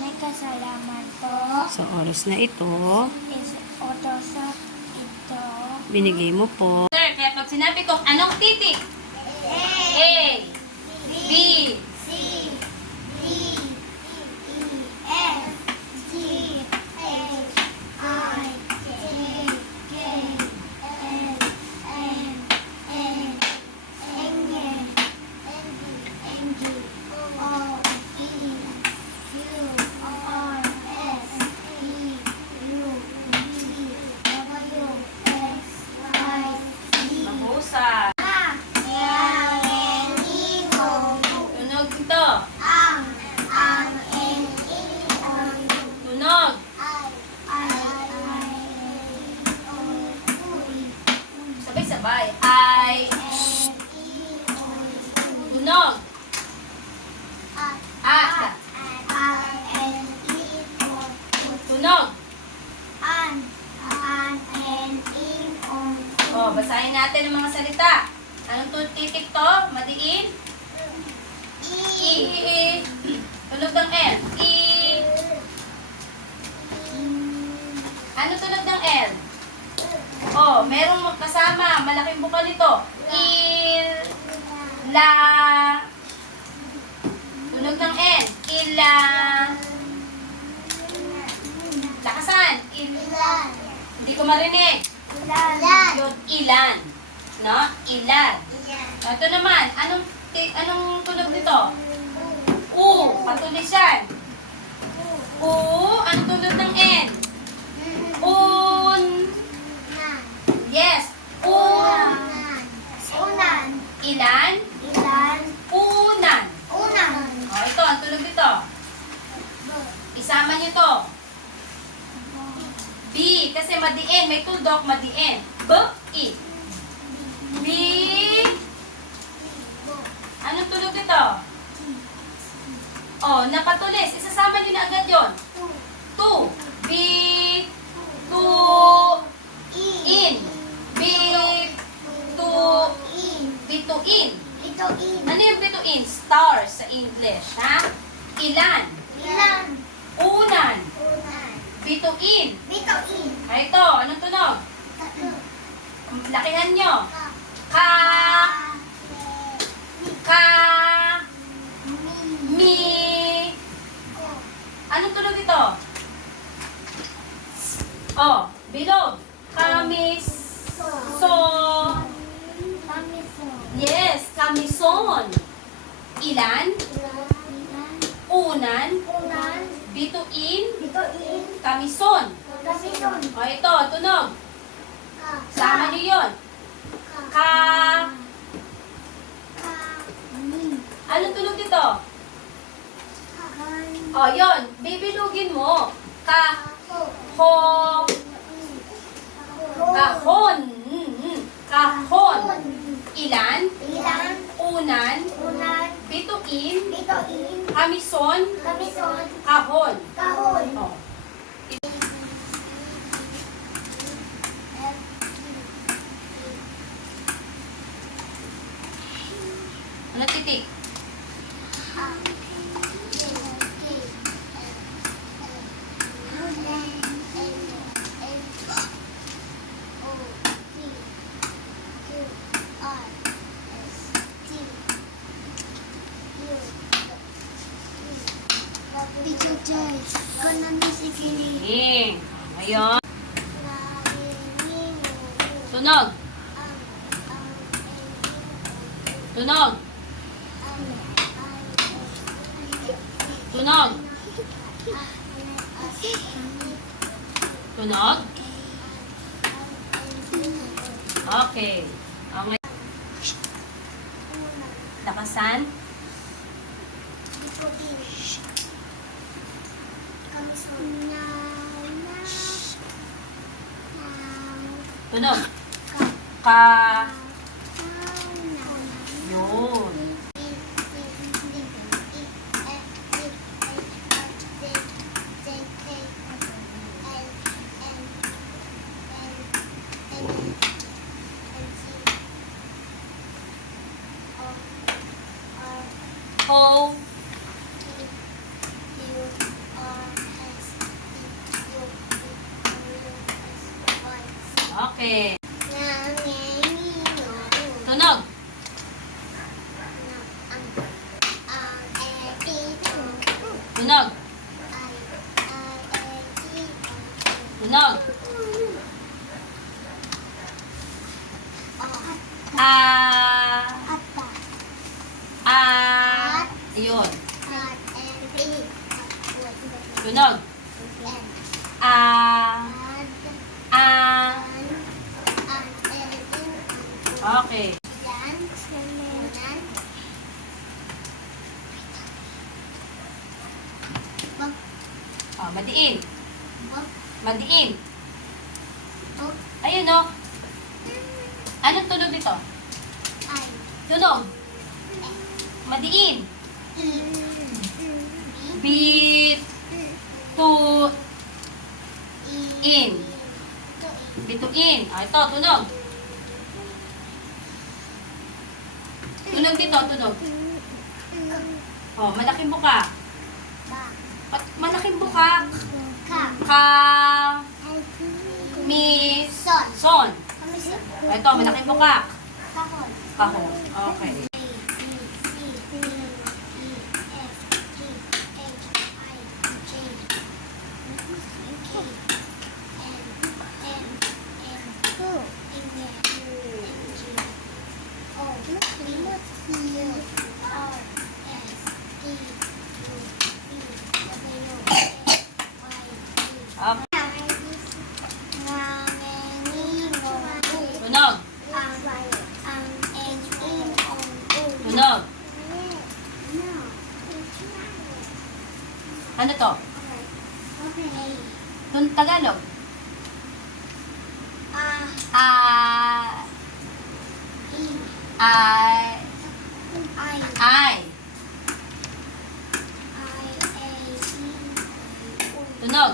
May kasalaman po. Sa oras na ito, Oto sa ito. binigay mo po. Sir, kaya pag sinabi ko, anong titik? A, B, C, D, E, F, G, H, I, J, K, L, M, N, N, G, O, P, Q, R, S, T, U, V, W, X, Y, Z. mahusa. Tunog dito. Tunog. Sabay-sabay. I, tunog. At, tunog. O, basahin natin ang mga salita. Anong titik to? Madiin? I. Tunog ng L. I. Ano tunog ng L? O, merong kasama. Malaking bukal ito. Il. La. Tunog ng N. Ila. Lakasan. Hindi ko marinig. Yung ilan. No? Ilan. Ito naman. Anong tunog nito? U. Patulis yan. U. Anong tunog ng N? Un. Yes. Un. Ilan? Unan. O, ito. Ang tunog nito. Isama niyo to. B. Kasi madiin. May tuldok. Madiin. B. I. B. Anong tunog nito? Oh, napatulis. Isasama niyo na agad yun. Two. B. Two. In. B. Two. Bituin. Ano yung bituin? Stars sa English, ha? Ilan? Unan. Bituin. Ay, ito. Anong tunog? Lakihan nyo. Ka. Ka. Mi. Anong tunog ito? Oh, bilog. Kamis. So. Yes, kamison. Ilan? Unan. Bituin. Kamison. O, ito. Tunog. Sama niyo yun. Ka. Anong tunog dito? O, yun. Bibilugin mo. Ka. Ho. Kahon. Kahon. Ilan? Unan. Bituin. Kamison. Kahon. O. Ano titik? Ngayon. Tunog. Tunog. Tunog. Tunog. Okay. Okay. Lakasan. Tunog. Ka. Yun. Ho. Okay. Tunog. Tunog. Tunog. Ayun. Tunog. Okay. Oh, madiin. Madiin. Ayun, no? Anong tunog dito? Tunog. Madiin. Bit. Tu. In. Bituin. Ah, ito, tunog. Tunog dito, tunog. Oh, malaking buka. Malaking buka. Mi. Son. Ah, ito, malaking buka. Kahon. Okay. Tunog. Tunog. Ano to? Tagalog. Ay. Tunog.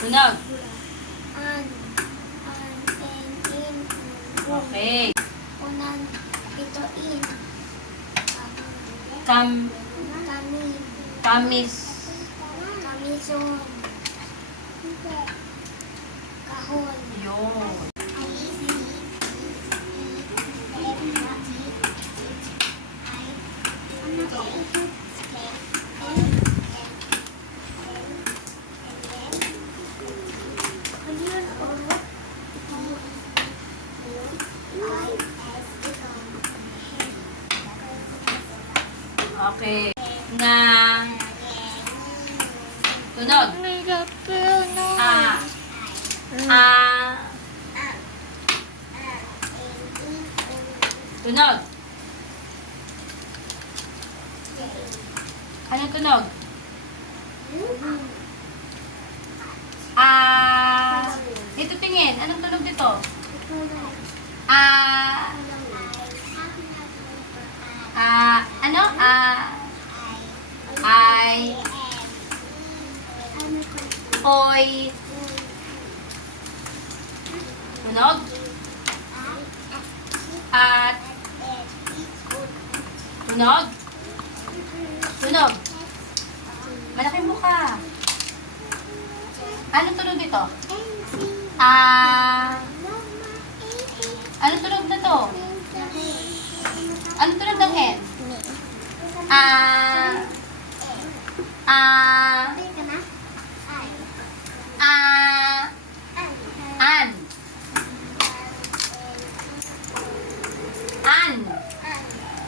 Tunog. Okay. Kamis. Kahon. Yun. Okay. Tunog. Tunog. Anong tunog? Dito tingin. Anong tunog dito? Ano? Ay. Oy. Tunog. At. Tunog. Tunog. Malaking mukha. Anong tunog dito? Anong tunog na to? Anong tunog ng N? An. An.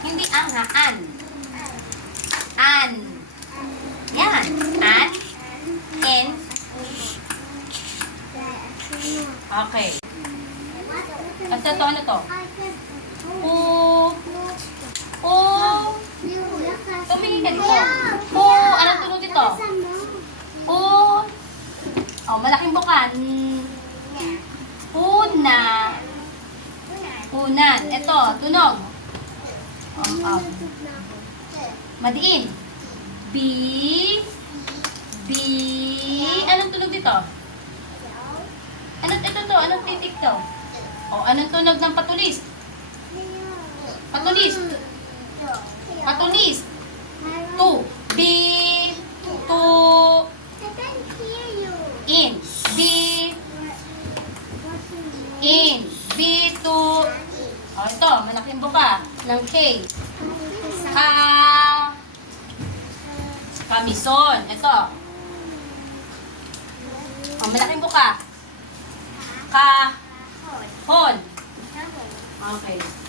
Hindi ang ha, an. An. Yan. An. N. Okay. At ito, ano to? Tumingin ka dito. Anong tunog dito? Oh, malaking bukan. Una. Unan. Ito, tunog. Madiin. B. Anong tunog dito? Ito to? Anong titik to? O, anong tunog ng patulis? Patulis. Patulis. To. B. To. I can hear you. In. B. In. B. To. O, ito. Malaking buka. Ng K. Ka. Kamison. Ito. O, malaking buka. Ka. Hon. Okay.